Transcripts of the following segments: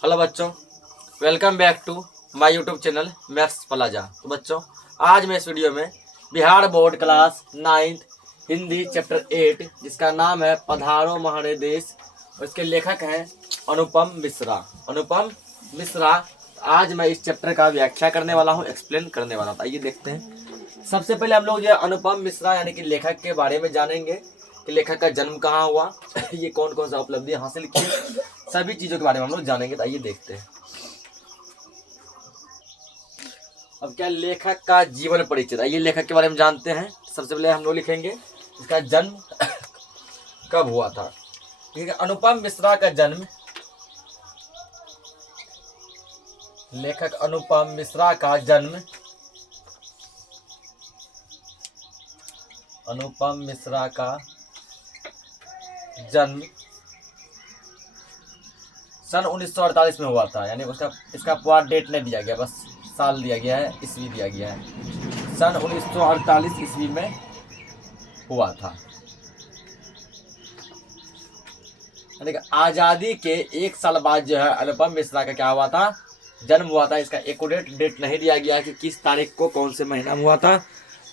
Hello बच्चों, welcome back to my YouTube channel Maths Plaza. तो बच्चों, आज मैं इस वीडियो में Bihar board class 9th Hindi chapter 8 जिसका नाम है पधारो महारे देश और इसके लेखक हैं अनुपम मिश्रा। अनुपम मिश्रा। आज मैं इस चैप्टर का व्याख्या करने वाला हूँ, एक्सप्लेन करने वाला हूँ। आइए देखते हैं। सबसे पहले हम लोग जो अनुपम मिश्रा यानी कि लेखक के बारे में जानेंगे कि लेखक का जन्म कहाँ हुआ, ये कौन कौन सा उपलब्धि हासिल की, सभी चीजों के बारे में हम लोग जानेंगे। तो आइए देखते हैं। अब क्या लेखक का जीवन परिचय, आइए लेखक के बारे में जानते हैं। सबसे पहले हम लोग लिखेंगे इसका जन्म कब हुआ था। ठीक है, अनुपम मिश्रा का जन्म, लेखक अनुपम मिश्रा का जन्म, अनुपम मिश्रा का जन्म सन 1948 में हुआ था। यानी इसका पूरा डेट नहीं दिया गया, बस साल दिया गया है, ईस्वी दिया गया है। सन 1948 ईस्वी में हुआ था। यानी कि आज़ादी के एक साल बाद जो है अनुपम मिश्रा का क्या हुआ था, जन्म हुआ था। इसका एक्यूरेट डेट नहीं दिया गया कि किस तारीख को कौन से महीना में हुआ था,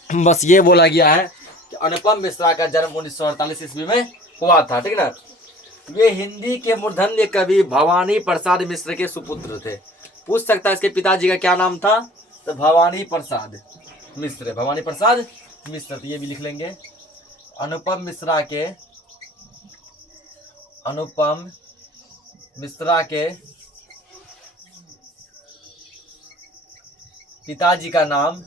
बस ये बोला गया है कि अनुपम मिश्रा का जन्म 1948 ईस्वी में हुआ था। ठीक है ना। ये हिंदी के मूर्धन्य कवि भवानी प्रसाद मिश्र के सुपुत्र थे। पूछ सकता है इसके पिताजी का क्या नाम था, तो भवानी प्रसाद मिश्र, भवानी प्रसाद मिश्र। तो ये भी लिख लेंगे। अनुपम मिश्रा के पिताजी का नाम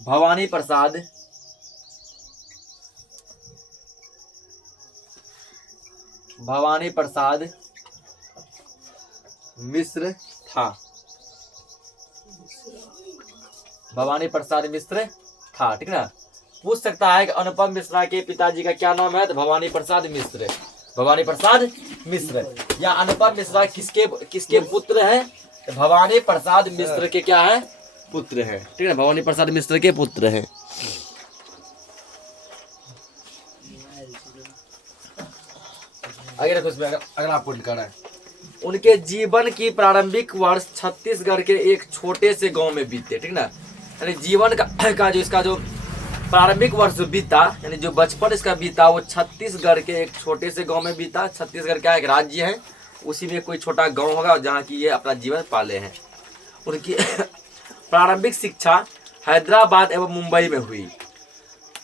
भवानी प्रसाद मिश्र था। भवानी प्रसाद मिश्र था। ठीक है ना। पूछ सकता है कि अनुपम मिश्रा के पिताजी का क्या नाम है, तो भवानी प्रसाद मिश्र, भवानी प्रसाद मिश्र। या अनुपम मिश्रा किसके पुत्र हैं, तो भवानी प्रसाद मिश्र के क्या है, पुत्र है। ठीक है, भवानी प्रसाद मिश्र के पुत्र हैं। आगे देखो, इसमें अगला पॉइंट कर रहा है। उनके जीवन की प्रारंभिक वर्ष छत्तीसगढ़ के एक छोटे से गांव में बीते। ठीक ना। यानी जीवन का जो इसका जो प्रारंभिक वर्ष बीता, यानी जो बचपन इसका बीता, वो छत्तीसगढ़ के एक छोटे से गांव में बीता। छत्तीसगढ़ क्या एक राज्य है, उसी में कोई छोटा गांव होगा जहाँ की ये अपना जीवन पाले हैं। उनकी प्रारंभिक शिक्षा हैदराबाद एवं मुंबई में हुई।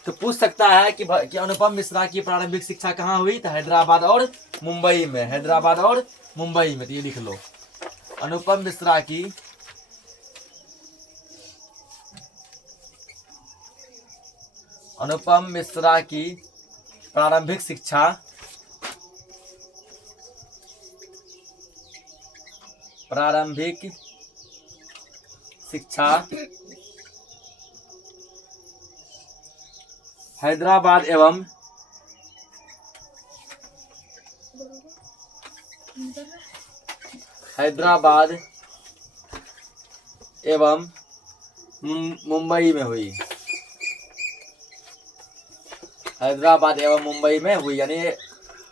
तो पूछ सकता है कि अनुपम मिश्रा की प्रारंभिक शिक्षा कहाँ हुई, तो हैदराबाद और मुंबई में, हैदराबाद और मुंबई में। तो ये लिख लो, अनुपम मिश्रा की प्रारंभिक शिक्षा हैदराबाद एवं मुंबई में हुई। हैदराबाद एवं मुंबई में हुई। यानी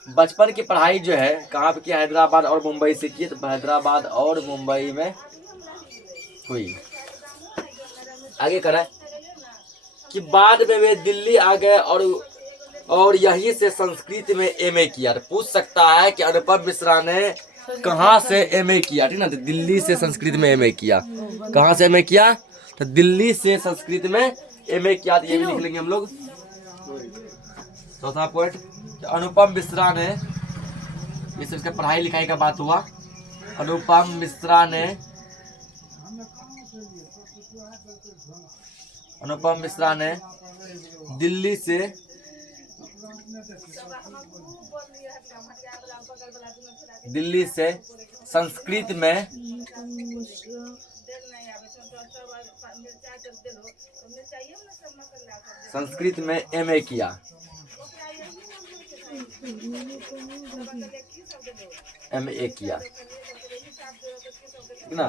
बचपन की पढ़ाई जो है कहाँ पे किया, हैदराबाद और मुंबई से की। तो हैदराबाद और मुंबई में हुई। आगे करें कि बाद में वे दिल्ली आ गए और यहीं से संस्कृत में एमए किया। तो पूछ सकता है कि अनुपम मिश्रा ने कहाँ से एमए किया। ठीक ना। तो दिल्ली से संस्कृत में एमए किया। कहाँ से एमए किया, तो दिल्ली से संस्कृत में एमए किया। तो ये भी लिख लेंगे हम लोग। चौथा पॉइंट, अनुपम मिश्रा ने, ये सब इसका पढ़ाई लिखाई का बात हुआ। अनुपम मिश्रा ने दिल्ली से संस्कृत में एमए किया। एमए किया ना।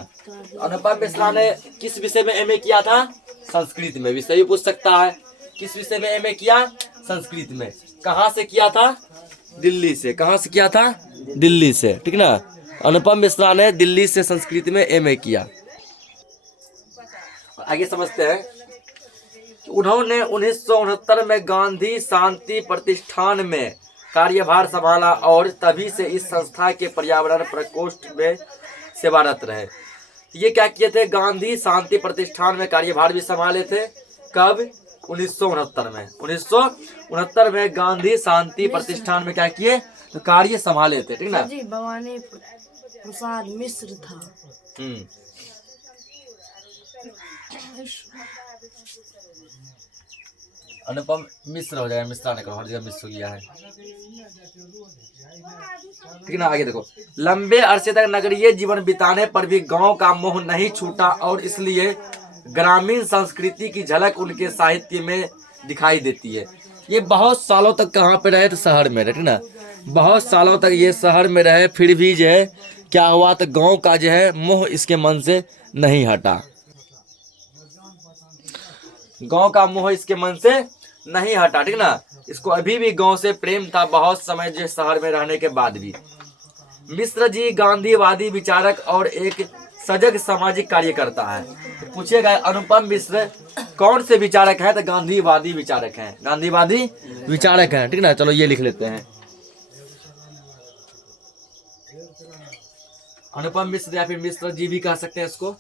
अनुपम मिश्रा ने किस विषय में एमए किया था, संस्कृत में। विषय भी पूछ सकता है किस विषय में एमए किया? संस्कृत में। कहाँ से किया था? दिल्ली से। कहाँ से किया था? दिल्ली से, ठीक ना। अनुपम मिश्रा ने दिल्ली से संस्कृत में एमए किया। आगे समझते हैं। उन्होंने 1969 में गांधी शांति प्रतिष्ठान में कार्यभार संभाला और तभी से इस संस्था के पर्यावरण प्रकोष्ठ में सेवारत रहे। ये क्या किए थे? गांधी शांति प्रतिष्ठान में कार्यभार भी संभाले थे। कब? 1969 में। 1969 में गांधी शांति प्रतिष्ठान में क्या किए? तो कार्य संभाले थे, ठीक ना। जी भवानी प्रसाद मिश्र था। अनुपम मिश्र हो जाएगा, मिश्रा ने करो, हर जगह मिश्र हो गया है, ठीक ना। आगे देखो। लंबे अरसे तक नगरीय जीवन बिताने पर भी गांव का मोह नहीं छूटा और इसलिए ग्रामीण संस्कृति की झलक उनके साहित्य में दिखाई देती है। ये बहुत सालों तक कहाँ पे रहे? तो शहर में रहे, ठीक ना। बहुत सालों तक ये शहर में रहे, फिर भी जो है क्या हुआ? तो गांव का जो है मोह इसके मन से नहीं हटा। गांव का मोह इसके मन से नहीं हटा, ठीक ना। इसको अभी भी गांव से प्रेम था, बहुत समय जो शहर में रहने के बाद भी। मिश्र जी गांधीवादी विचारक और एक सजग सामाजिक कार्यकर्ता है। तो पूछेगा अनुपम मिश्र कौन से विचारक है? तो गांधीवादी विचारक हैं। गांधीवादी विचारक हैं, ठीक ना। चलो ये लिख लेते हैं। अनुपम मिश्र या फिर मिश्र जी भी कह सकते हैं इसको।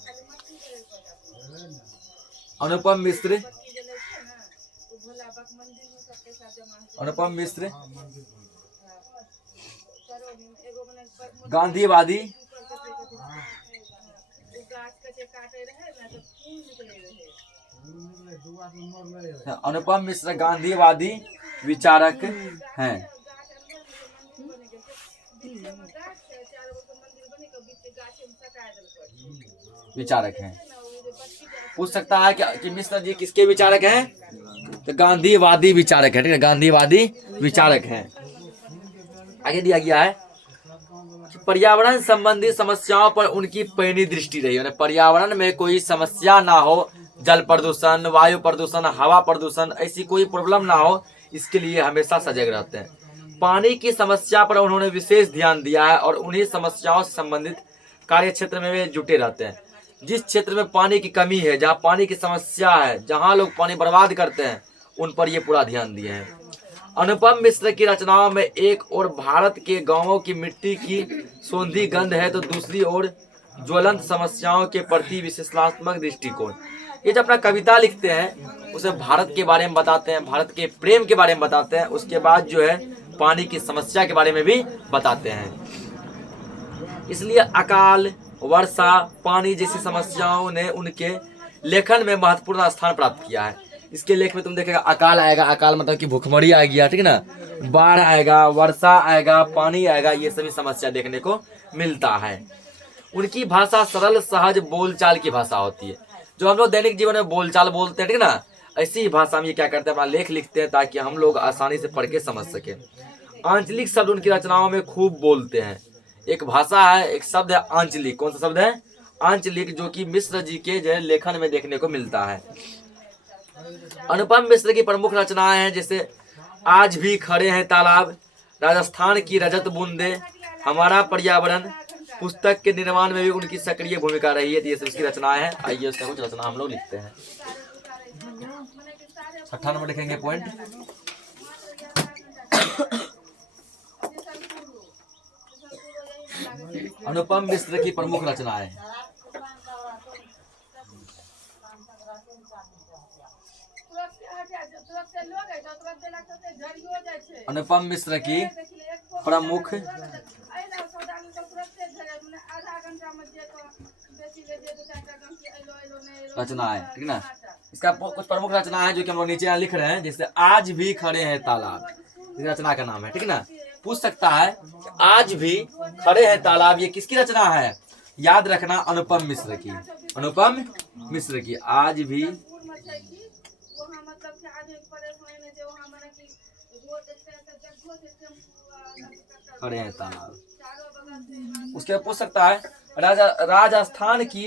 अनुपम मिश्र, अनुपम मिश्र गांधीवादी अनुपम मिश्र गांधीवादी विचारक हैं। विचारक हैं। पूछ सकता है कि मिश्र जी किसके विचारक हैं? तो गांधीवादी विचारक है, ठीक है। गांधीवादी विचारक हैं। आगे दिया गया है कि पर्यावरण संबंधी समस्याओं पर उनकी पैनी दृष्टि रही। यानी पर्यावरण में कोई समस्या ना हो, जल प्रदूषण, वायु प्रदूषण, हवा प्रदूषण, ऐसी कोई प्रॉब्लम ना हो, इसके लिए हमेशा सजग रहते हैं। पानी की समस्या पर उन्होंने विशेष ध्यान दिया है और उन्हीं समस्याओं से संबंधित कार्य क्षेत्र में वे जुटे रहते हैं। जिस क्षेत्र में पानी की कमी है, जहाँ पानी की समस्या है, जहाँ लोग पानी बर्बाद करते हैं, उन पर ये पूरा ध्यान दिए हैं। अनुपम मिश्र की रचनाओं में एक ओर भारत के गांवों की मिट्टी की सौंधी गंध है तो दूसरी ओर ज्वलंत समस्याओं के प्रति विश्लेषणात्मक दृष्टिकोण। ये जब अपना कविता लिखते हैं उसे भारत के बारे में बताते हैं, भारत के प्रेम के बारे में बताते हैं, उसके बाद जो है पानी की समस्या के बारे में भी बताते हैं। इसलिए अकाल, वर्षा, पानी जैसी समस्याओं ने उनके लेखन में महत्वपूर्ण स्थान प्राप्त किया है। इसके लेख में तुम देखेगा अकाल आएगा, अकाल मतलब कि भूखमरी आ गया, ठीक है ना। बाढ़ आएगा, वर्षा आएगा, पानी आएगा, ये सभी समस्या देखने को मिलता है। उनकी भाषा सरल सहज बोलचाल की भाषा होती है। जो हम लोग दैनिक जीवन में बोलचाल बोलते हैं, ठीक है ना, ऐसी ही भाषा में ये क्या करते हैं, अपना लेख लिखते हैं ताकि हम लोग आसानी से पढ़ के समझ सके। आंचलिक शब्द उनकी रचनाओं में खूब बोलते हैं। एक भाषा है, एक शब्द है आंचलिक। कौन सा शब्द है? आंचलिक, जो कि मिश्र जी के जो लेखन में देखने को मिलता है। अनुपम मिश्र की प्रमुख रचनाएं हैं जैसे आज भी खड़े हैं तालाब, राजस्थान की रजत बूंदे, हमारा पर्यावरण। पुस्तक के निर्माण में भी उनकी सक्रिय भूमिका रही है। ये सब उसकी रचनाएं हैं। आइए उसका कुछ रचना हम लोग लिखते हैं। 6 नंबर लिखेंगे पॉइंट। अनुपम मिश्र की प्रमुख रचनाएं। अनुपम मिश्र की प्रमुख रचनाएं, ठीक ना। इसका कुछ प्रमुख रचना है जो कि हम लोग नीचे यहाँ लिख रहे हैं। जैसे आज भी खड़े हैं तालाब, इस रचना का नाम है, ठीक ना। पूछ सकता है आज भी खड़े हैं तालाब, ये किसकी रचना है? याद रखना, अनुपम मिश्र की। अनुपम मिश्र की आज भी खड़े हैं तालाब। उसके बाद पूछ सकता है राजस्थान की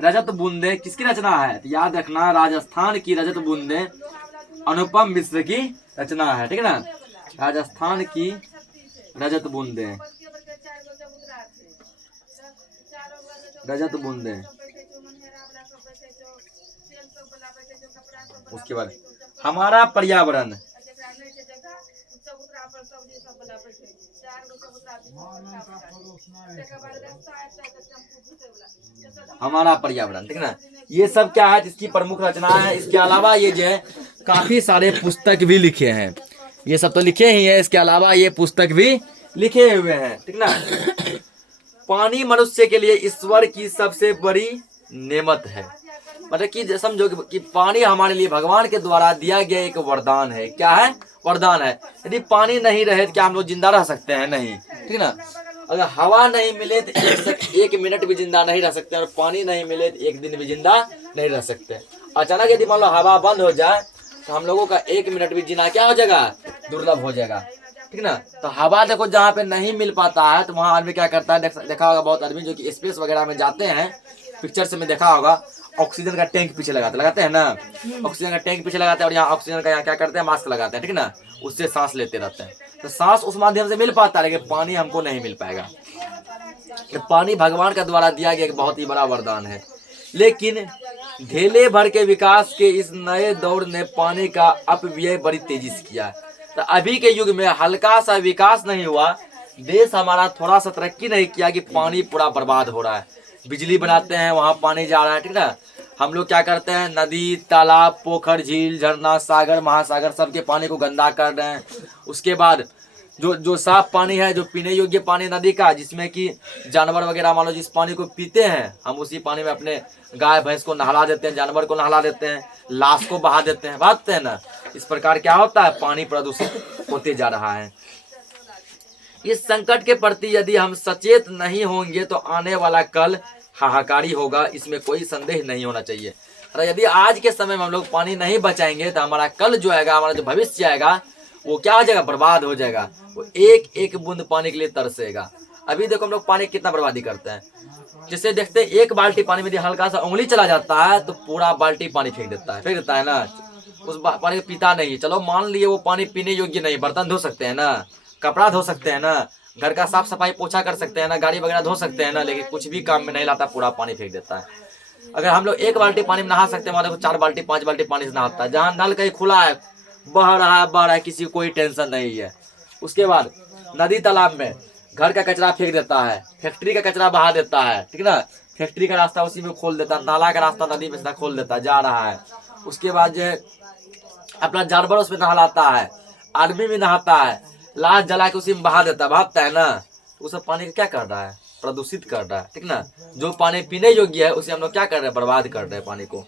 रजत बूंदे किसकी रचना है? तो याद रखना, राजस्थान की रजत बूंदे अनुपम मिश्र की रचना है, ठीक है ना। राजस्थान की रजत बूंदें, रजत बूंदें। उसके बाद हमारा पर्यावरण, हमारा पर्यावरण, ठीक है ना। ये सब क्या है, इसकी प्रमुख रचना है। इसके अलावा ये जो है काफी सारे पुस्तक भी लिखे हैं, ये सब तो लिखे ही है, इसके अलावा ये पुस्तक भी लिखे हुए हैं, ठीक ना। पानी मनुष्य के लिए ईश्वर की सबसे बड़ी नेमत है, मतलब कि समझो कि पानी हमारे लिए भगवान के द्वारा दिया गया एक वरदान है। क्या है? वरदान है। यदि पानी नहीं रहे तो क्या हम लोग जिंदा रह सकते हैं? नहीं, ठीक ना। अगर हवा नहीं मिले तो एक मिनट भी जिंदा नहीं रह सकते, और पानी नहीं मिले तो एक दिन भी जिंदा नहीं रह सकते। अचानक यदि मान लो हवा बंद हो जाए तो हम लोगों का एक मिनट भी जीना क्या हो जाएगा? दुर्लभ हो जाएगा, ठीक ना। तो हवा देखो जहाँ पे नहीं मिल पाता है तो वहाँ आदमी क्या करता है, देखा होगा बहुत आदमी जो कि स्पेस वगैरह में जाते हैं, पिक्चर में देखा होगा, ऑक्सीजन का टैंक पीछे लगाते हैं ना, ऑक्सीजन का टैंक पीछे लगाते हैं, और यहाँ ऑक्सीजन का यहाँ क्या करते हैं, मास्क लगाते हैं, ठीक ना। उससे सांस लेते रहते हैं, तो सांस उस माध्यम से मिल पाता है, लेकिन पानी हमको नहीं मिल पाएगा। तो पानी भगवान का द्वारा दिया गया एक बहुत ही बड़ा वरदान है। लेकिन ढेले भर के विकास के इस नए दौर ने पानी का अपव्यय बड़ी तेजी से किया। तो अभी के युग में हल्का सा विकास नहीं हुआ, देश हमारा थोड़ा सा तरक्की नहीं किया कि पानी पूरा बर्बाद हो रहा है। बिजली बनाते हैं वहाँ पानी जा रहा है, ठीक ना। हम लोग क्या करते हैं, नदी, तालाब, पोखर, झील, झरना, सागर, महासागर सबके पानी को गंदा कर रहे हैं। उसके बाद जो साफ पानी है, जो पीने योग्य पानी नदी का, जिसमें कि जानवर वगैरह मान लो जिस पानी को पीते हैं, हम उसी पानी में अपने गाय भैंस को नहला देते हैं, जानवर को नहला देते हैं, लाश को बहा देते हैं, बहाते हैं ना। इस प्रकार क्या होता है, पानी प्रदूषित होते जा रहा है। इस संकट के प्रति यदि हम सचेत नहीं होंगे तो आने वाला कल हाहाकारी होगा, इसमें कोई संदेह नहीं होना चाहिए। अरे यदि आज के समय में हम लोग पानी नहीं बचाएंगे तो हमारा कल जो आएगा, हमारा जो भविष्य आएगा, वो क्या हो जाएगा, बर्बाद हो जाएगा। वो एक एक बूंद पानी के लिए तरसेगा। अभी देखो हम लोग पानी कितना बर्बादी करते हैं, जिससे देखते हैं एक बाल्टी पानी में यदि हल्का सा उंगली चला जाता है तो पूरा बाल्टी पानी फेंक देता है ना। उस पानी को पीता नहीं। चलो मान लिए वो पानी पीने योग्य नहीं, बर्तन धो सकते हैं ना, कपड़ा धो सकते हैं ना, घर का साफ सफाई पोछा कर सकते हैं ना, गाड़ी वगैरह धो सकते हैं ना, लेकिन कुछ भी काम में नहीं लाता, पूरा पानी फेंक देता है। अगर हम लोग एक बाल्टी पानी में नहा सकते हैं, वहाँ देखो 4 बाल्टी 5 बाल्टी पानी से नहाता है। जहाँ नल कहीं खुला है, बह रहा है, किसी को कोई टेंशन नहीं है। उसके बाद नदी तालाब में घर का कचरा फेंक देता है, फैक्ट्री का कचरा बहा देता है, ठीक ना। फैक्ट्री का रास्ता उसी में खोल देता है, नाला का रास्ता नदी में खोल देता है, जा रहा है। उसके बाद जो है अपना जानवर उसमें नहलाता है, आदमी भी नहाता है, लाश जला के उसी में बहाता है ना। वो सब पानी का क्या कर रहा है, प्रदूषित कर रहा है, ठीक ना। जो पानी पीने योग्य है उसे हम लोग क्या कर रहे हैं, बर्बाद कर रहे हैं पानी को।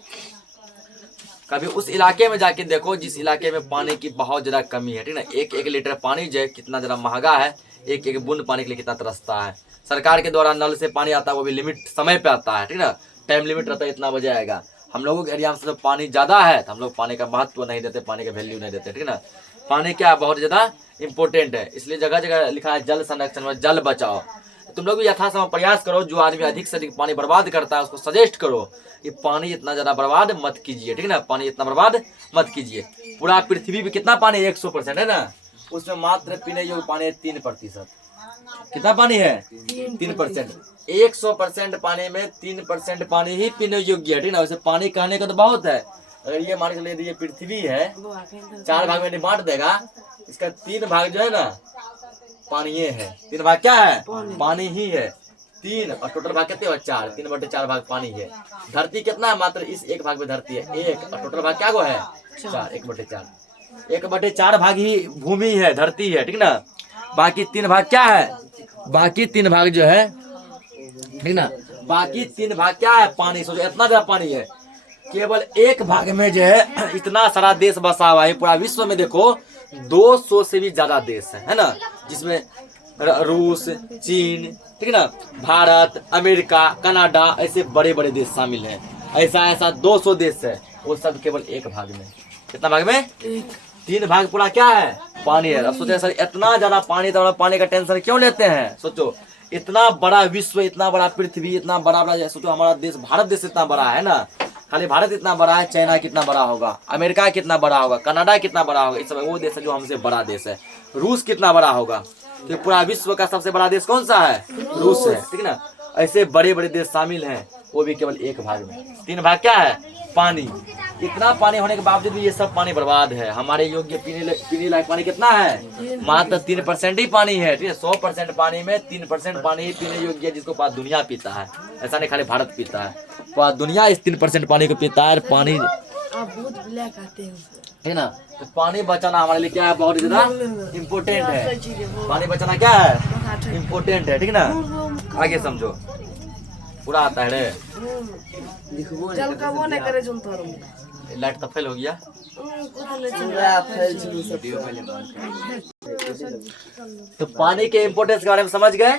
कभी उस इलाके में जाके देखो जिस इलाके में पानी की बहुत ज्यादा कमी है, ठीक ना। एक एक लीटर पानी जो है कितना ज्यादा महंगा है, एक एक बूंद पानी के लिए कितना तरसता है। सरकार के द्वारा नल से पानी आता है, वो भी लिमिट समय पे आता है, ठीक ना। टाइम लिमिट रहता है, इतना बजे आएगा। हम लोगों के एरिया में से पानी ज्यादा है तो हम लोग पानी का महत्व नहीं देते, पानी का वैल्यू नहीं देते, ठीक ना। पानी क्या बहुत ज्यादा इंपॉर्टेंट है, इसलिए जगह जगह लिखा है जल संरक्षण में जल बचाओ। तुम लोग भी यथासंभव प्रयास करो, जो आदमी अधिक से अधिक पानी बर्बाद करता है उसको सजेस्ट करो कि पानी इतना ज्यादा बर्बाद मत कीजिए, ठीक है ना। पानी इतना बर्बाद मत कीजिए। पूरा पृथ्वी पे कितना पानी 100% है ना, उसमें मात्र पीने योग्य पानी है 3%। कितना पानी है? 3%। 100% पानी में 3% पानी ही पीने योग्य है, ठीक ना। वैसे पानी कहने का तो बहुत है। अगर ये मान के चलिए ये पृथ्वी है, 4 भाग में बांट देगा, इसका 3 भाग जो है ना पानी है, 3 भाग क्या है, पानी ही है। 3 और टोटल भाग कितने, 4, 3/4 भाग पानी है। धरती कितना है, मात्र इस 1 भाग में धरती है 1, और टोटल भाग क्या को है 4, 1/4। 1/4 भाग ही भूमि है, धरती है, ठीक ना। बाकी 3 भाग क्या है, बाकी 3 भाग जो है, ठीक ना, बाकी 3 भाग क्या है, पानी। सोचो इतना ज्यादा पानी है, केवल 1 भाग में जो है इतना सारा देश बसा हुआ है। पूरा विश्व में देखो 200 से भी ज्यादा देश है ना, जिसमें रूस, चीन, ठीक है ना, भारत, अमेरिका, कनाडा, ऐसे बड़े बड़े देश शामिल हैं। ऐसा 200 देश है, वो सब केवल 1 भाग में। कितना भाग में? 3 भाग पूरा क्या है, पानी है। अब सोचो सर इतना ज्यादा पानी, तो पानी का टेंशन क्यों लेते हैं। सोचो इतना बड़ा विश्व, इतना बड़ा पृथ्वी, इतना बड़ा सोचो हमारा देश भारत देश इतना बड़ा है ना, खाली भारत इतना बड़ा है, चाइना कितना बड़ा होगा, अमेरिका कितना बड़ा होगा, कनाडा कितना बड़ा होगा, इस समय वो देश है जो हमसे बड़ा देश है। रूस कितना बड़ा होगा, तो पूरा विश्व का सबसे बड़ा देश कौन सा है? रूस है, ठीक है ना। ऐसे बड़े बड़े देश शामिल हैं, वो भी केवल एक भाग में। 3 भाग क्या है? पानी। इतना पानी होने के बावजूद भी ये सब पानी बर्बाद है। हमारे योग्य पीने लायक पानी कितना है? मात्र 3% ही पानी है, ठीक है। 100% पानी में 3% पानी ही पीने योग्य है, जिसको पूरा दुनिया पीता है। ऐसा नहीं खाली भारत पीता है, पूरा दुनिया इस 3% पानी को पीता है। पानी आप बहुत ब्लैक आते हैं, है ना। तो पानी बचाना हमारे लिए क्या है? बहुत ज्यादा इम्पोर्टेंट है। पानी बचाना क्या है? इम्पोर्टेंट है, ठीक है ना। आगे समझो, पूरा आता है रे। चल का वो नहीं करे सुनता रहूं। लाइट तो फेल हो गया। तो पानी के इम्पोर्टेंस के बारे में समझ गए।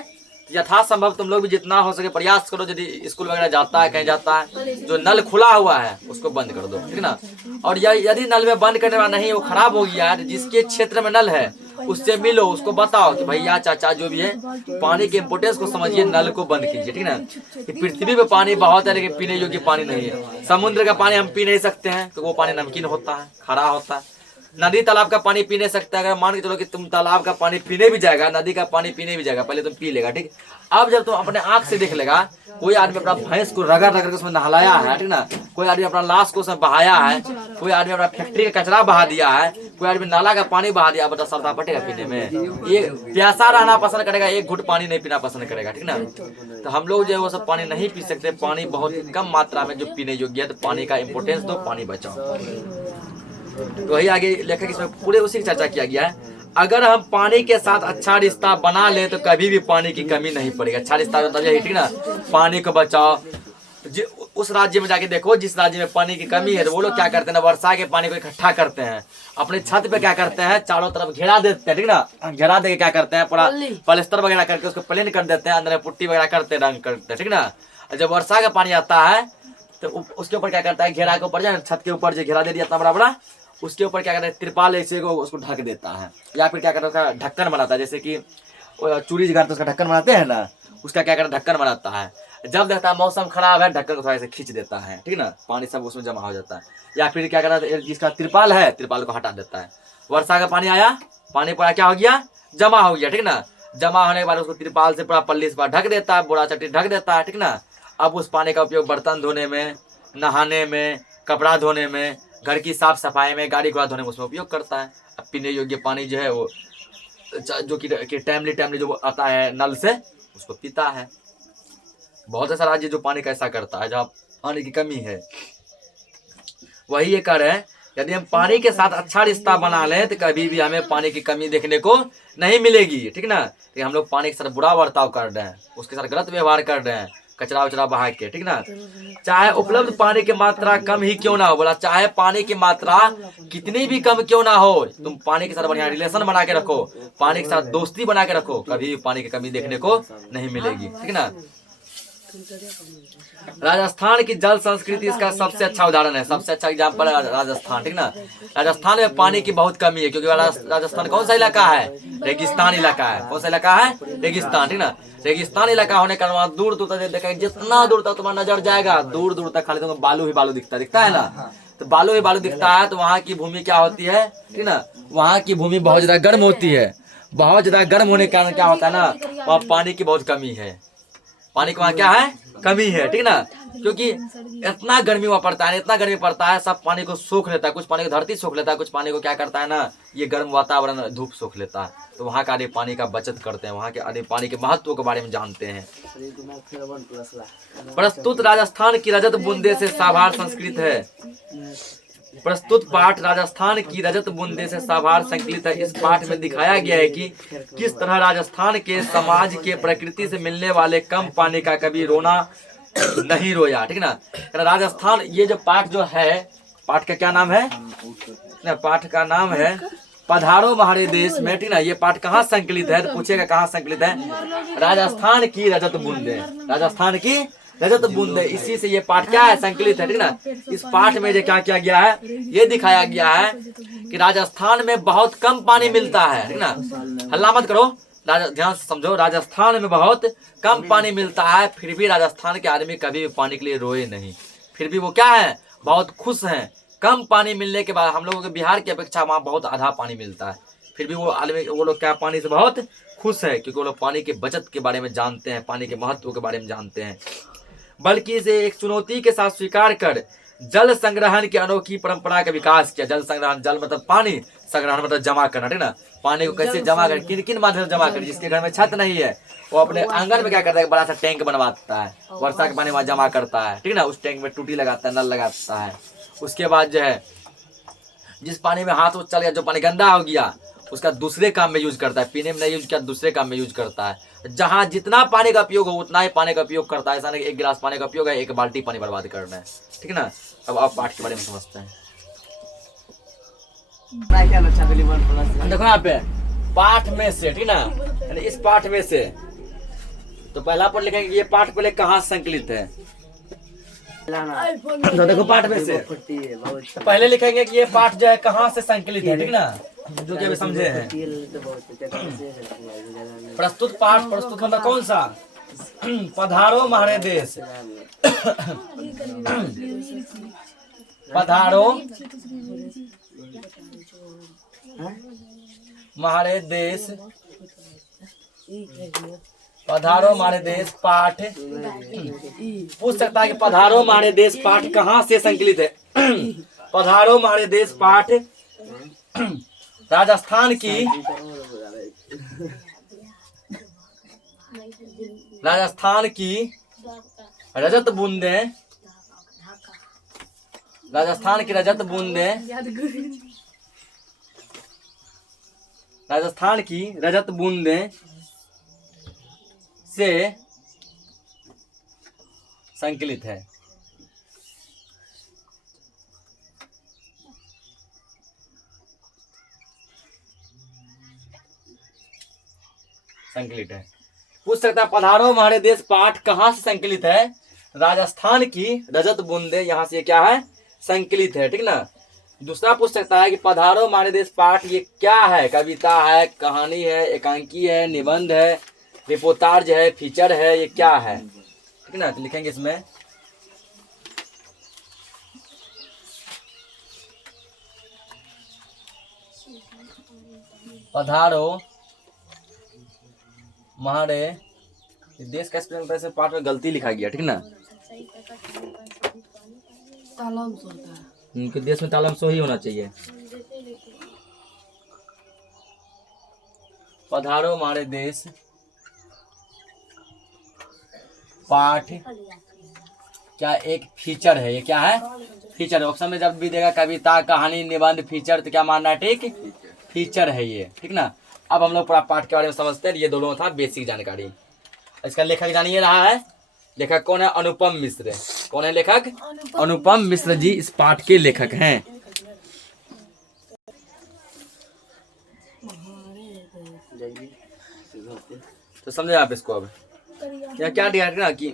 तो यथासंभव तुम लोग भी जितना हो सके प्रयास करो, यदि स्कूल वगैरह जाता है, कहीं जाता है, जो नल खुला हुआ है उसको बंद कर दो, ठीक है ना। और यदि नल में बंद करने वाला नहीं, वो खराब हो गया है, जिसके क्षेत्र में नल है उससे मिलो, उसको बताओ कि भैया चाचा जो भी है, पानी के इम्पोर्टेंस को समझिए, नल को बंद कीजिए, ठीक है ना। कि पृथ्वी पे पानी बहुत है, लेकिन पीने योग्य पानी नहीं है। समुद्र का पानी हम पी नहीं सकते हैं, तो वो पानी नमकीन होता है, खरा होता है। नदी तालाब का पानी पी नहीं सकता। अगर मान के चलो कि तुम तालाब का पानी पीने भी जाएगा, नदी का पानी पीने भी जाएगा, पहले तुम पी लेगा, ठीक। अब जब तुम अपने आंख से देख लेगा, कोई आदमी अपना भैंस को रगड़ रगड़ के उसमें नहलाया है, ठीक ना। कोई आदमी अपना लाश को उसमें बहाया है, कोई आदमी अपना फैक्ट्री का कचरा बहा दिया है, कोई आदमी नाला का पानी बहा दिया, बता सरदा पटेगा पीने में? ये प्यासा रहना पसंद करेगा, एक घुट पानी नहीं पीना पसंद करेगा, ठीक ना। तो हम लोग जो है वो सब पानी नहीं पी सकते। पानी बहुत कम मात्रा में जो पीने योग्य है, तो पानी का इम्पोर्टेंस दो, पानी बचाओ। तो वही आगे लेखक इसमें पूरे उसी की चर्चा किया गया है। अगर हम पानी के साथ अच्छा रिश्ता बना ले तो कभी भी पानी की कमी नहीं पड़ेगी। अच्छा रिश्ता मतलब यही, ठीक ना। पानी को बचाओ। उस राज्य में जाके देखो जिस राज्य में पानी की कमी है, तो वो लोग क्या करते हैं ना, वर्षा के पानी को इकट्ठा करते हैं, अपने छत पे क्या करते हैं, चारों तरफ घेरा देते हैं, ठीक ना। घेरा देके क्या करते हैं, पूरा पलस्तर वगैरह करके उसको प्लेन कर देते हैं, अंदर में पुट्टी वगैरह करते हैं, रंग करते हैं, ठीक ना। जब वर्षा का पानी आता है तो उसके ऊपर क्या करता है, घेरा के ऊपर जाए, छत के ऊपर जो घेरा दे दिया इतना बड़ा बड़ा, उसके ऊपर क्या करता है, तिरपाल ऐसे को उसको ढक देता है, या फिर क्या करता है, ढक्कन बनाता है। जैसे कि चूड़ी जगाते तो उसका ढक्कन बनाते हैं ना, उसका क्या करता है, ढक्कन बनाता है। जब देखता है मौसम खराब है, ढक्कन को थोड़ा से खींच देता है, ठीक ना, पानी सब उसमें जमा हो जाता है। या फिर क्या करता है, जिसका तिरपाल है, तिरपाल को हटा देता है। वर्षा का पानी आया, पानी पूरा क्या हो गया, जमा हो गया, ठीक ना। जमा होने के बाद उसको तिरपाल से पूरा पल्ली से ढक देता है, बोरा चट्टी ढक देता है, ठीक ना। अब उस पानी का उपयोग बर्तन धोने में, नहाने में, कपड़ा धोने में, घर की साफ सफाई में, गाड़ी घोड़ा धोने में उसमें उपयोग करता है। अब पीने योग्य पानी जो है वो जो कि टाइमली जो आता है नल से, उसको पीता है। बहुत ऐसा राज्य जो पानी का ऐसा करता है जहाँ पानी की कमी है। वही ये कह रहे हैं, यदि हम पानी के साथ अच्छा रिश्ता बना लें तो कभी भी हमें पानी की कमी देखने को नहीं मिलेगी, ठीक ना। तो हम लोग पानी के साथ बुरा बर्ताव कर रहे हैं, उसके साथ गलत व्यवहार कर रहे हैं, कचरा उचरा बहा के, ठीक ना। चाहे उपलब्ध पानी की मात्रा कम ही क्यों ना हो, बोला चाहे पानी की मात्रा कितनी भी कम क्यों ना हो, तुम पानी के साथ बढ़िया रिलेशन बना के रखो, पानी के साथ दोस्ती बना के रखो, कभी भी पानी की कमी देखने को नहीं मिलेगी, ठीक ना। राजस्थान की जल संस्कृति इसका सबसे अच्छा उदाहरण है, सबसे अच्छा एग्जाम्पल है राजस्थान, ठीक ना। राजस्थान में पानी की बहुत कमी है, क्योंकि राजस्थान कौन सा इलाका है, रेगिस्तान इलाका है। कौन सा इलाका है, रेगिस्तान, ठीक ना। रेगिस्तान इलाका होने के वहाँ दूर दूर तक देखा, जितना दूर तक तुम्हारा नजर जाएगा, दूर दूर तक खाली तुमको बालू ही बालू दिखता है ना। तो बालू ही बालू दिखता है, तो वहाँ की भूमि क्या होती है, ठीक ना। वहाँ की भूमि बहुत ज्यादा गर्म होती है। बहुत ज्यादा गर्म होने के कारण क्या होता है ना, वहाँ पानी की बहुत कमी है, पानी का वहाँ क्या है, कमी है, ठीक ना। क्योंकि इतना गर्मी वहाँ पड़ता है, इतना गर्मी पड़ता है, सब पानी को सोख लेता है। कुछ पानी को धरती सोख लेता है, कुछ पानी को क्या करता है ना, ये गर्म वातावरण धूप सोख लेता है। तो वहाँ का आदमी पानी का बचत करते हैं, वहाँ के आदमी पानी के महत्व के बारे में जानते हैं। प्रस्तुत राजस्थान की रजत बूंदे से साभार संस्कृत है। प्रस्तुत पाठ राजस्थान की रजत बूंदे से साभार संकलित है। इस पाठ में दिखाया गया है कि किस तरह राजस्थान के समाज के प्रकृति से मिलने वाले कम पानी का कभी रोना नहीं रोया, ठीक ना। राजस्थान, ये जो पाठ जो है, पाठ का क्या नाम है ना, पाठ का नाम है पधारो हमारे देश में, ठीक ना। ये पाठ कहाँ संकलित है, तो पूछेगा कहाँ संकलित है, राजस्थान की रजत बूंदे, राजस्थान की रजत बूंदे, इसी से ये पाठ क्या है, संकलित है, ठीक ना। इस पाठ में जो क्या किया गया है, ये दिखाया गया है कि राजस्थान में बहुत कम पानी मिलता है, ठीक ना। हल्ला मत करो, ध्यान से समझो। राजस्थान में बहुत कम पानी मिलता है, फिर भी राजस्थान के आदमी कभी भी पानी के लिए रोए नहीं, फिर भी वो क्या है, बहुत खुश हैं। कम पानी मिलने के बाद हम लोगों के बिहार की अपेक्षा वहाँ बहुत आधा पानी मिलता है, फिर भी वो लोग क्या पानी से बहुत खुश है, क्योंकि वो लोग पानी के बचत के बारे में जानते हैं, पानी के महत्व के बारे में जानते हैं। बल्कि इसे एक चुनौती के साथ स्वीकार कर जल संग्रहण की अनोखी परंपरा का विकास किया। जल संग्रहण, जल मतलब पानी, संग्रहण मतलब जमा करना, ठीक ना। पानी को कैसे जमा करें, किन किन माध्यम से जमा करें। जिसके घर में छत नहीं है वो अपने आंगन में क्या करता है, बड़ा सा टैंक बनवाता है, वर्षा के पानी वहां जमा करता है, ठीक ना। उस टैंक में टूटी लगाता है, नल लगाता है। उसके बाद जो है जिस पानी में हाथ चल गया, जो पानी गंदा हो गया, उसका दूसरे काम में यूज करता है, पीने में नहीं यूज किया, दूसरे काम में यूज करता है। जहां जितना पानी का उपयोग हो उतना ही पानी का उपयोग करता है। ऐसा नहीं एक गिलास पानी का उपयोग है, एक बाल्टी पानी बर्बाद करना है, ठीक है ना। अब आप पाठ के बारे में समझते हैं। देखो यहाँ पे पाठ में से, ठीक ना, यानी इस पाठ में से तो पहला पर लिखेंगे ये पाठ पहले कहाँ संकलित है। तो देखो पाठ में से तो पहले लिखेंगे कि ये पाठ जो है कहाँ से संकलित है, ठीक ना, जो कि अभी समझे हैं। प्रस्तुत पाठ, प्रस्तुत मतलब कौन सा, पधारो म्हारे देश, पधारो म्हारे देश, पधारो म्हारे देश पाठ। पूछ सकता है कि पधारो म्हारे देश पाठ कहाँ से संकलित है। पधारो म्हारे देश पाठ राजस्थान की रजत बूंदे, राजस्थान की रजत बूंदे, राजस्थान की रजत बूंदे से संकलित है। संकलित है। पूछ सकता है पधारो म्हारे देश पाठ कहाँ से संकलित है। राजस्थान की रजत बूंदे, यहाँ से क्या है, संकलित है, ठीक ना। दूसरा पूछ सकता है कि पधारो म्हारे देश पाठ ये क्या है, कविता है, कहानी है, एकांकी है, निबंध है, रिपोर्टाज है, फीचर है, ये क्या है, ठीक ना। तो लिखेंगे इसमें पधारो म्हारे देश का स्पेलिंग से पाठ में गलती लिखा गया, ठीक ना। तालम से होता है, उनके देश में तालम सो ही होना चाहिए। पधारो म्हारे देश पाठ क्या एक फीचर है, ये क्या है, फीचर। ऑप्शन में जब भी देगा कविता, कहानी, निबंध, फीचर, तो क्या मानना है, ठीक, फीचर है ये, ठीक ना। अब हम लोग पूरा पाठ के बारे में समझते हैं। ये दोनों था बेसिक जानकारी। इसका लेखक जानिए रहा है, लेखक कौन है, अनुपम मिश्र। कौन है लेखक, अनुपम मिश्र जी इस पाठ के लेखक हैं। तो समझे आप इसको। अब क्या क्या दिया ना कि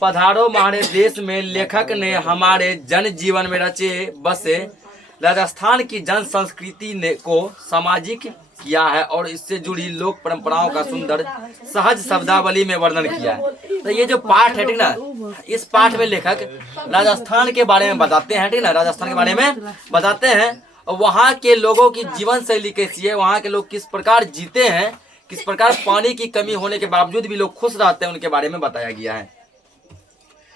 पधारो म्हारे देश में लेखक ने हमारे जन जीवन में रचे बसे राजस्थान की जन संस्कृति ने को सामाजिक किया है और इससे जुड़ी लोक परंपराओं का सुंदर सहज शब्दावली में वर्णन किया है। तो ये जो पाठ है, ठीक ना, इस पाठ में लेखक राजस्थान के बारे में बताते हैं, ठीक ना, राजस्थान के बारे में बताते हैं और वहाँ के लोगों की जीवन शैली कैसी है, वहाँ के लोग किस प्रकार जीते हैं, किस प्रकार पानी की कमी होने के बावजूद भी लोग खुश रहते हैं, उनके बारे में बताया गया है।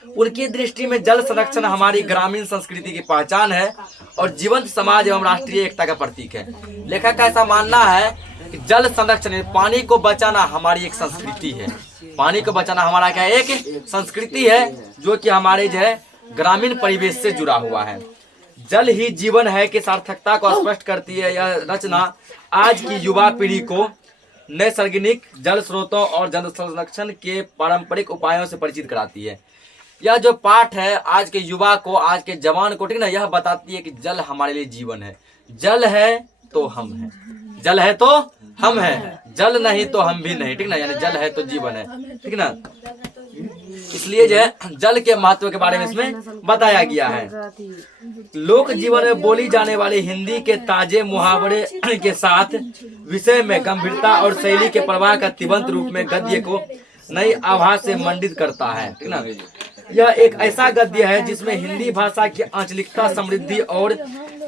उनकी दृष्टि में जल संरक्षण हमारी ग्रामीण संस्कृति की पहचान है और जीवंत समाज एवं राष्ट्रीय एकता का प्रतीक है। लेखक का ऐसा मानना है कि जल संरक्षण, पानी को बचाना हमारी एक संस्कृति है। पानी को बचाना हमारा क्या एक संस्कृति है, जो कि हमारे जो है ग्रामीण परिवेश से जुड़ा हुआ है। जल ही जीवन है की सार्थकता को स्पष्ट करती है। यह रचना आज की युवा पीढ़ी को नैसर्गिक जल स्रोतों और जल संरक्षण के पारंपरिक उपायों से परिचित कराती है। यह जो पाठ है आज के युवा को, आज के जवान को, ठीक ना, यह बताती है कि जल हमारे लिए जीवन है। जल है तो हम हैं, जल है तो हम हैं, जल नहीं तो हम भी नहीं, ठीक ना, यानी जल है तो जीवन है, ठीक ना। इसलिए जो है जल के महत्व के बारे में इसमें बताया गया है। लोक जीवन में बोली जाने वाली हिंदी के ताजे मुहावरे के साथ विषय में गंभीरता और शैली के प्रवाह का तिबंत रूप में गद्य को नई आभा से मंडित करता है, ठीक ना। यह एक ऐसा गद्य है जिसमें हिंदी भाषा की आंचलिकता, समृद्धि और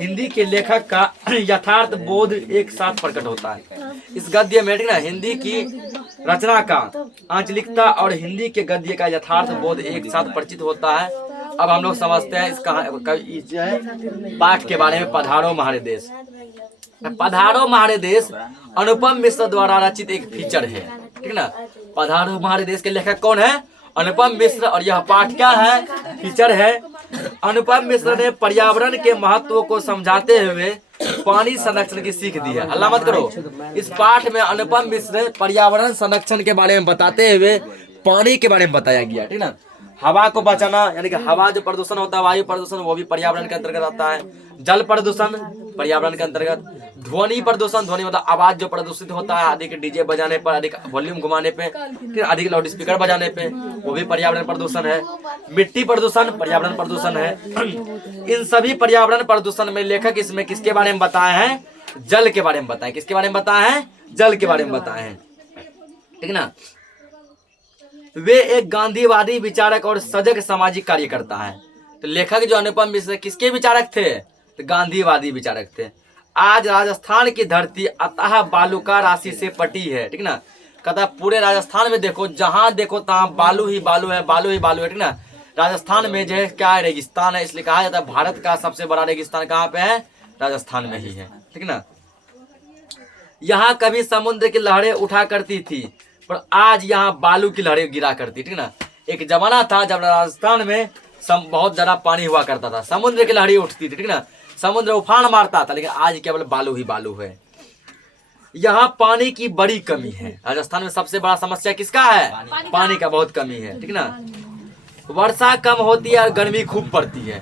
हिंदी के लेखक का यथार्थ बोध एक साथ प्रकट होता है। इस गद्य में ना हिंदी की रचना का आंचलिकता और हिंदी के गद्य का यथार्थ बोध एक साथ परिचित होता है। अब हम लोग समझते हैं इस पाठ के बारे में। पधारो म्हारे देश। पधारो म्हारे देश अनुपम मिश्र द्वारा रचित एक फीचर है, ठीक ना। पधारो म्हारे देश के लेखक कौन है? अनुपम मिश्र। और यह पाठ क्या है? फीचर है। अनुपम मिश्र ने पर्यावरण के महत्व को समझाते हुए पानी संरक्षण की सीख दी है। हल्ला मत करो। इस पाठ में अनुपम मिश्र ने पर्यावरण संरक्षण के बारे में बताते हुए पानी के बारे में बताया गया, ठीक ना। हवा को बचाना, यानी कि हवा जो प्रदूषण होता है, वायु प्रदूषण, वो भी पर्यावरण के अंतर्गत आता है। जल प्रदूषण पर्यावरण के अंतर्गत। ध्वनि प्रदूषण, ध्वनि मतलब आवाज जो प्रदूषित होता है अधिक डीजे बजाने पर, अधिक वॉल्यूम घुमाने पे, फिर अधिक लाउड स्पीकर बजाने पे, वो भी पर्यावरण प्रदूषण है। मिट्टी प्रदूषण पर्यावरण प्रदूषण है। इन सभी पर्यावरण प्रदूषण में लेखक इसमें किसके बारे में बताए हैं? जल के बारे में बताए। किसके बारे में बताए हैं? जल के बारे में बताए हैं, ठीक ना। वे एक गांधीवादी विचारक और सजग सामाजिक कार्यकर्ता है। तो लेखक जो अनुपम मिश्र किसके विचारक थे? तो गांधीवादी विचारक थे। आज राजस्थान की धरती अतः बालुका राशि से पटी है, ठीक ना। कहता पूरे राजस्थान में देखो, जहां देखो तहां बालू ही बालू है, बालू ही बालू है, ठीक ना। राजस्थान में जो है क्या है? रेगिस्तान है। इसलिए कहा जाता है भारत का सबसे बड़ा रेगिस्तान कहाँ पे है? राजस्थान में ही है, ठीक ना। यहाँ कभी समुद्र की लहरें उठा करती थी, पर आज यहाँ बालू की लहरें गिरा करती, ठीक ना। एक जमाना था जब राजस्थान में बहुत ज्यादा पानी हुआ करता था, समुद्र की लहरें उठती थी, ठीक ना। समुद्र उफान मारता था, लेकिन आज केवल बालू ही बालू है। यहाँ पानी की बड़ी कमी है। राजस्थान में सबसे बड़ा समस्या किसका है? पानी का बहुत कमी है, ठीक ना। वर्षा कम होती है और गर्मी खूब पड़ती है।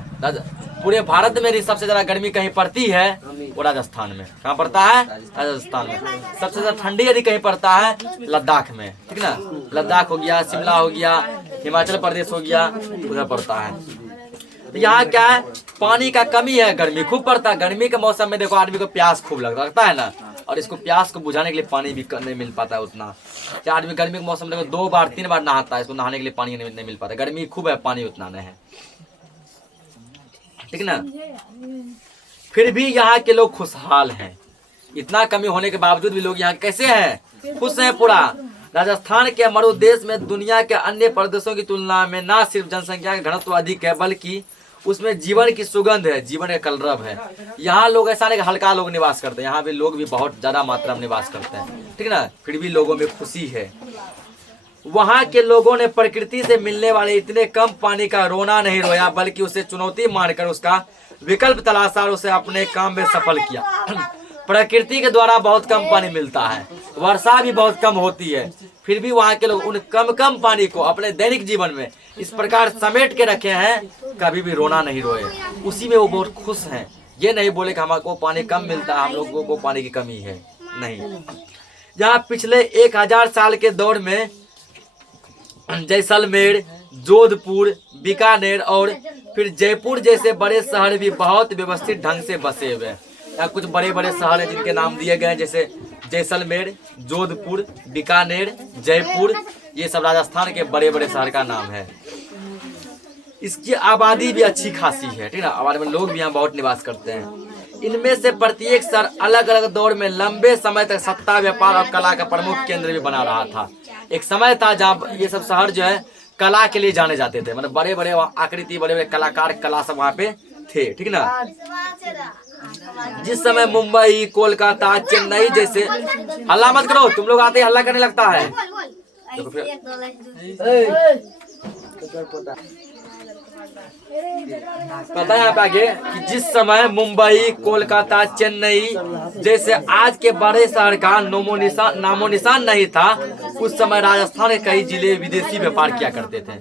पूरे भारत में सबसे ज्यादा गर्मी कहीं पड़ती है वो राजस्थान में। कहाँ पड़ता है? राजस्थान में। सबसे ज्यादा ठंडी यदि कहीं पड़ता है लद्दाख में, ठीक ना। लद्दाख हो गया, शिमला हो गया, हिमाचल प्रदेश हो गया, उधर पड़ता है। तो यहाँ क्या है? पानी का कमी है, गर्मी खूब पड़ता है। गर्मी के मौसम में देखो आदमी को प्यास खूब लगता है ना, और इसको प्यास को बुझाने के लिए पानी भी नहीं मिल पाता है उतना। आदमी गर्मी के मौसम में 2 बार 3 बार नहाता है, इसको नहाने के लिए पानी नहीं मिल पाता। गर्मी खूब है, पानी उतना नहीं है, ठीक ना। फिर भी यहाँ के लोग खुशहाल हैं। इतना कमी होने के बावजूद भी लोग यहाँ कैसे हैं? खुश हैं पूरा। राजस्थान के मरुदेश में दुनिया के अन्य प्रदेशों की तुलना में न सिर्फ जनसंख्या का घनत्व अधिक है, बल्कि उसमें जीवन की सुगंध है, जीवन का कलरव है। यहाँ लोग ऐसा नहीं हल्का लोग निवास करते हैं, यहाँ भी लोग भी बहुत ज्यादा मात्रा में निवास करते हैं, ठीक ना। फिर भी लोगों में खुशी है। वहाँ के लोगों ने प्रकृति से मिलने वाले इतने कम पानी का रोना नहीं रोया, बल्कि उसे चुनौती मानकर उसका विकल्प तलाशा और उसे अपने काम में सफल किया। प्रकृति के द्वारा बहुत कम पानी मिलता है, वर्षा भी बहुत कम होती है, फिर भी वहाँ के लोग उन कम पानी को अपने दैनिक जीवन में इस प्रकार समेट के रखे हैं, कभी भी रोना नहीं रोए। उसी में वो बहुत खुश हैं। ये नहीं बोले कि हमको पानी कम मिलता है, हम लोगों को पानी की कमी है, नहीं। यहाँ पिछले 1000 साल के दौर में जैसलमेर, जोधपुर, बीकानेर और फिर जयपुर जैसे बड़े शहर भी बहुत व्यवस्थित ढंग से बसे हुए हैं। यहाँ कुछ बड़े बड़े शहर हैं जिनके नाम दिए गए हैं, जैसे जैसलमेर, जोधपुर, बीकानेर, जयपुर, ये सब राजस्थान के बड़े बड़े शहर का नाम है। इसकी आबादी भी अच्छी खासी है, ठीक ना। आबादी में लोग भी यहाँ बहुत निवास करते हैं। इनमें से प्रत्येक शहर अलग अलग दौर में लंबे समय तक सत्ता, व्यापार और कला का प्रमुख केंद्र भी बना रहा था। एक समय था जहाँ ये सब शहर जो है कला के लिए जाने जाते थे, मतलब बड़े बड़े आकृति, बड़े बड़े कलाकार, कला सब वहाँ पे थे, ठीक ना। जिस समय मुंबई, कोलकाता, चेन्नई जैसे, हल्ला मत करो, तुम लोग आते ही हल्ला करने लगता है। पता है आप आगे कि जिस समय मुंबई, कोलकाता, चेन्नई जैसे आज के बड़े शहर का नामो निशान नहीं था, उस समय राजस्थान के कई जिले विदेशी व्यापार किया करते थे।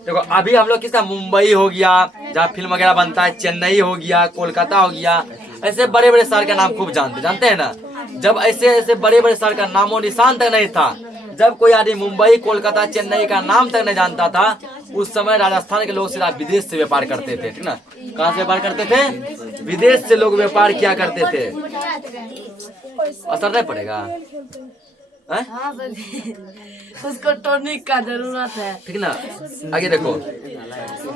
देखो अभी हम लोग किसका, मुंबई हो गया जहाँ फिल्म वगैरह बनता है, चेन्नई हो गया, कोलकाता हो गया, ऐसे बड़े बड़े शहर का नाम खूब जानते हैं ना। जब ऐसे बड़े बड़े शहर का नामो निशान तक नहीं था, जब कोई आदमी मुंबई, कोलकाता, चेन्नई का नाम तक नहीं जानता था, उस समय राजस्थान के लोग सिर्फ विदेश से व्यापार करते थे, ठीक ना। कहाँ से व्यापार करते थे? विदेश से लोग व्यापार किया करते थे। असर नहीं पड़ेगा? हैं? हाँ सर जी, उसको टॉनिक का जरूरत है ठीक ना। आगे देखो, तो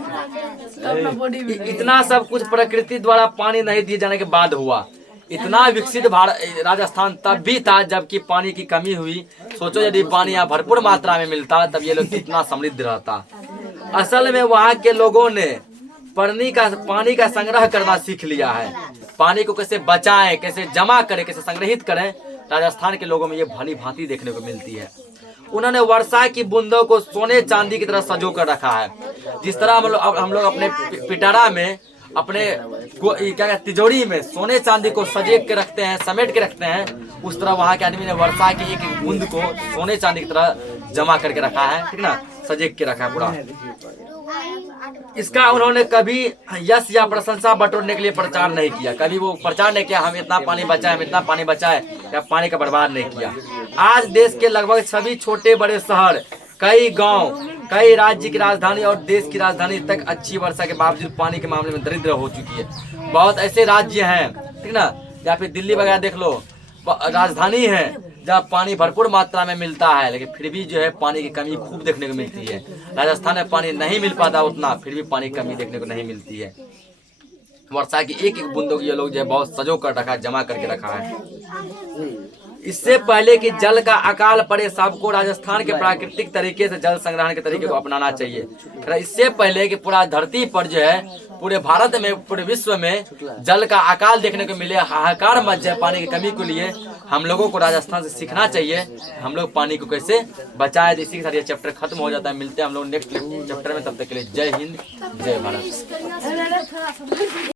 अपना बॉडी भी इतना सब कुछ प्रकृति द्वारा पानी नहीं दिए जाने के बाद हुआ। इतना विकसित भारत राजस्थान तब भी था जबकि पानी की कमी हुई। सोचो यदि पानी यहाँ भरपूर मात्रा में मिलता तब ये लोग कितना समृद्ध रहता। असल में वहाँ के लोगों ने पानी का संग्रह करना सीख लिया है। पानी को कैसे बचाएं, कैसे जमा करें, कैसे संग्रहित करें, राजस्थान के लोगों में ये भली भांति देखने को मिलती है। उन्होंने वर्षा की बूंदों को सोने चांदी की तरह सजो कर रखा है। जिस तरह हम लोग अपने पिटारा में अपने क्या तिजोरी में सोने चांदी को सजे के रखते हैं, समेट के रखते हैं, उस तरह वहाँ के आदमी ने वर्षा की एक एक बूंद को सोने चांदी की तरह जमा करके रखा है, ठीक ना, सजे के रखा है पूरा। इसका उन्होंने कभी यश या प्रशंसा बटोरने के लिए प्रचार नहीं किया। कभी वो प्रचार नहीं किया हम इतना पानी बचाए, हम इतना पानी बचाए, या पानी का बर्बाद नहीं किया। आज देश के लगभग सभी छोटे बड़े शहर, कई गांव, कई राज्य की राजधानी और देश की राजधानी तक अच्छी वर्षा के बावजूद पानी के मामले में दरिद्र हो चुकी है। बहुत ऐसे राज्य हैं, ठीक ना, या फिर दिल्ली वगैरह देख लो, राजधानी है जहाँ पानी भरपूर मात्रा में मिलता है, लेकिन फिर भी जो है पानी की कमी खूब देखने को मिलती है। राजस्थान में पानी नहीं मिल पाता उतना, फिर भी पानी की कमी देखने को नहीं मिलती है। वर्षा की एक एक बूंदों को ये लोग जो है बहुत सजो कर रखा है, जमा करके रखा है। इससे पहले कि जल का अकाल पड़े, सबको राजस्थान के प्राकृतिक तरीके से जल संग्रहण के तरीके को अपनाना चाहिए। इससे पहले कि पूरा धरती पर जो है, पूरे भारत में, पूरे विश्व में जल का अकाल देखने को मिले, हाहाकार मच जाए पानी की कमी के लिए, हम लोगों को राजस्थान से सीखना चाहिए हम लोग पानी को कैसे बचाए। इसी के साथ ये चैप्टर खत्म हो जाता है। मिलते हैं हम लोग नेक्स्ट चैप्टर में, तब तक के लिए जय हिंद, जय भारत।